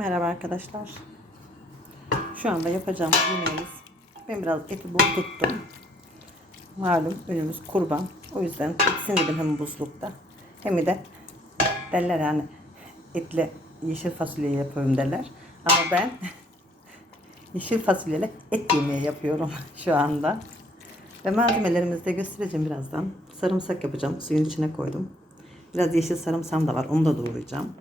Merhaba arkadaşlar. Şu anda yapacağımız yemeğimiz. Ben biraz eti bol tuttum. Malum önümüz kurban. O yüzden bitsin dedim hem buzlukta. Hem de derler yani etle yeşil fasulye yapıyorum derler. Ama ben yeşil fasulyeyle et yemeği yapıyorum şu anda. Ve malzemelerimizi de göstereceğim birazdan. Sarımsak yapacağım. Suyun içine koydum. Biraz yeşil sarımsağım da var. Onu da doğrayacağım.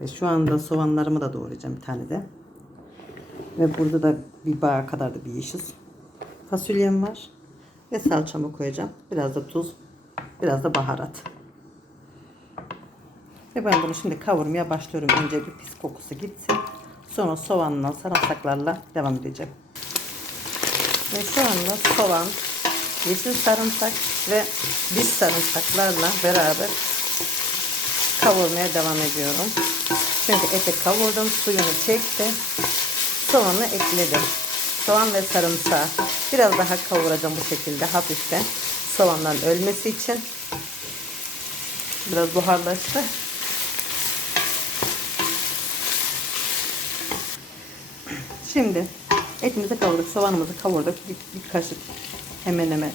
Ve şu anda soğanlarımı da doğrayacağım bir tane de. Ve burada da bir bağa kadar da bir yeşil fasulyem var. Ve salçamı koyacağım. Biraz da tuz. Biraz da baharat. Ve ben bunu şimdi kavurmaya başlıyorum. Önce bir pis kokusu gitsin. Sonra soğanla, sarımsaklarla devam edeceğim. Ve şu anda soğan, yeşil sarımsak ve diş sarımsaklarla beraber kavurmaya devam ediyorum. Çünkü eti kavurdum, suyunu çekti. Soğanı ekledim. Soğan ve sarımsağı biraz daha kavuracağım bu şekilde hafiften. Soğandan ölmesi için. Biraz buharlaştı. Şimdi etimizi kavurduk, soğanımızı kavurduk. Bir, bir kaşık hemen hemen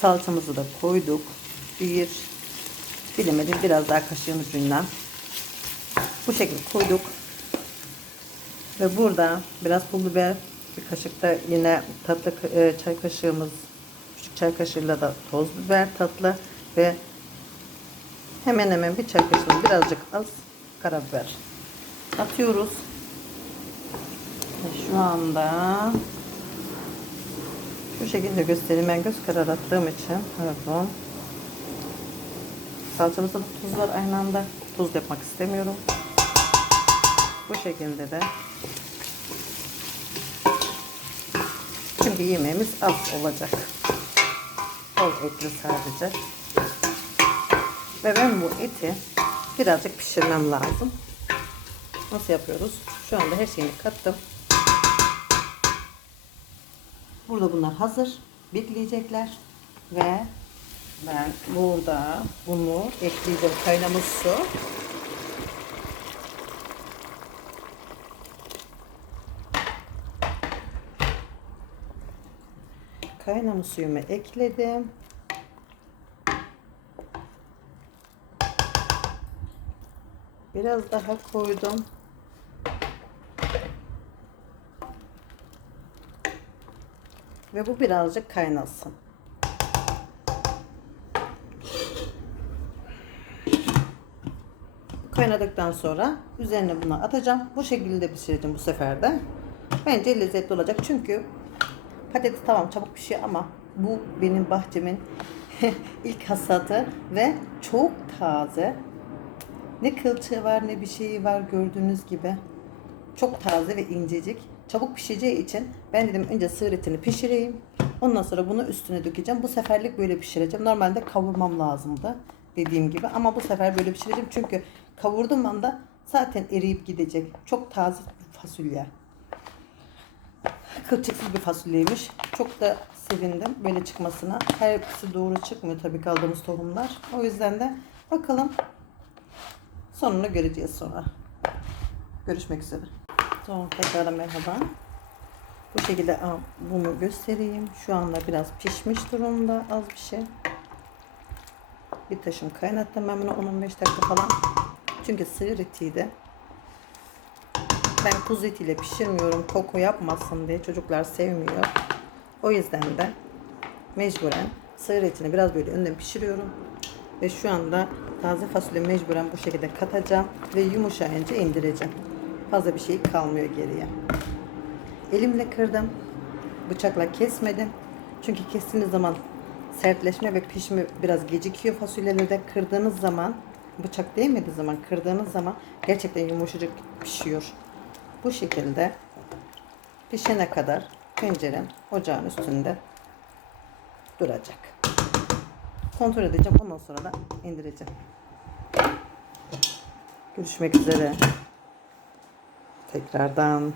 salçamızı da koyduk. Bir, bilemedim biraz daha kaşığın ucundan. Bu şekilde koyduk. Ve burada biraz pul biber, bir kaşık da yine tatlı e, çay kaşığımız, küçük çay kaşığıyla da toz biber tatlı ve hemen hemen bir çay kaşığı birazcık az karabiber atıyoruz. Ve şu anda şu şekilde göstereyim. Ben göz kararttığım için pardon. Salçamızda da tuz var aynı anda. Tuz yapmak istemiyorum. Bu şekilde de. Çünkü yemeğimiz az olacak. Bol etli sadece. Ve ben bu eti birazcık pişirmem lazım. Nasıl yapıyoruz? Şu anda her şeyini kattım. Burada bunlar hazır. Bekleyecekler. Ve ben burada bunu ekleyeceğim. Kaynamış su. Kaynamış suyumu ekledim. Biraz daha koydum. Ve bu birazcık kaynasın. Kaynadıktan sonra üzerine bunu atacağım. Bu şekilde pişireceğim bu sefer de. Bence lezzetli olacak. Çünkü patates tamam çabuk pişiyor ama bu benim bahçemin ilk hasatı ve çok taze. Ne kılçığı var ne bir şeyi var gördüğünüz gibi. Çok taze ve incecik. Çabuk pişeceği için ben dedim önce sığır etini pişireyim. Ondan sonra bunu üstüne dökeceğim. Bu seferlik böyle pişireceğim. Normalde kavurmam lazımdı dediğim gibi. Ama bu sefer böyle pişireceğim. Çünkü kavurduğum anda zaten eriyip gidecek. Çok taze fasulye. Kılçıksız bir fasulyeymiş. Çok da sevindim böyle çıkmasına. Hepsi doğru çıkmıyor tabii kaldığımız tohumlar. O yüzden de bakalım sonunu göreceğiz sonra. Görüşmek üzere. Sonra tekrar merhaba. Bu şekilde bunu göstereyim. Şu anda biraz pişmiş durumda az bir şey. Bir taşım kaynattım ben bunu 10-15 dakika falan. Çünkü sığır etiydi. Ben kuzu etiyle pişirmiyorum. Koku yapmasın diye çocuklar sevmiyor. O yüzden de mecburen sığır etini biraz böyle önden pişiriyorum. Ve şu anda taze fasulye mecburen bu şekilde katacağım. Ve yumuşayınca indireceğim. Fazla bir şey kalmıyor geriye. Elimle kırdım. Bıçakla kesmedim. Çünkü kestiğiniz zaman sertleşme ve pişme biraz gecikiyor fasulyelerde. Kırdığınız zaman bıçak değmediği zaman kırdığınız zaman gerçekten yumuşacık pişiyor. Bu şekilde pişene kadar tencerem ocağın üstünde duracak. Kontrol edeceğim. Ondan sonra da indireceğim. Görüşmek üzere. Tekrardan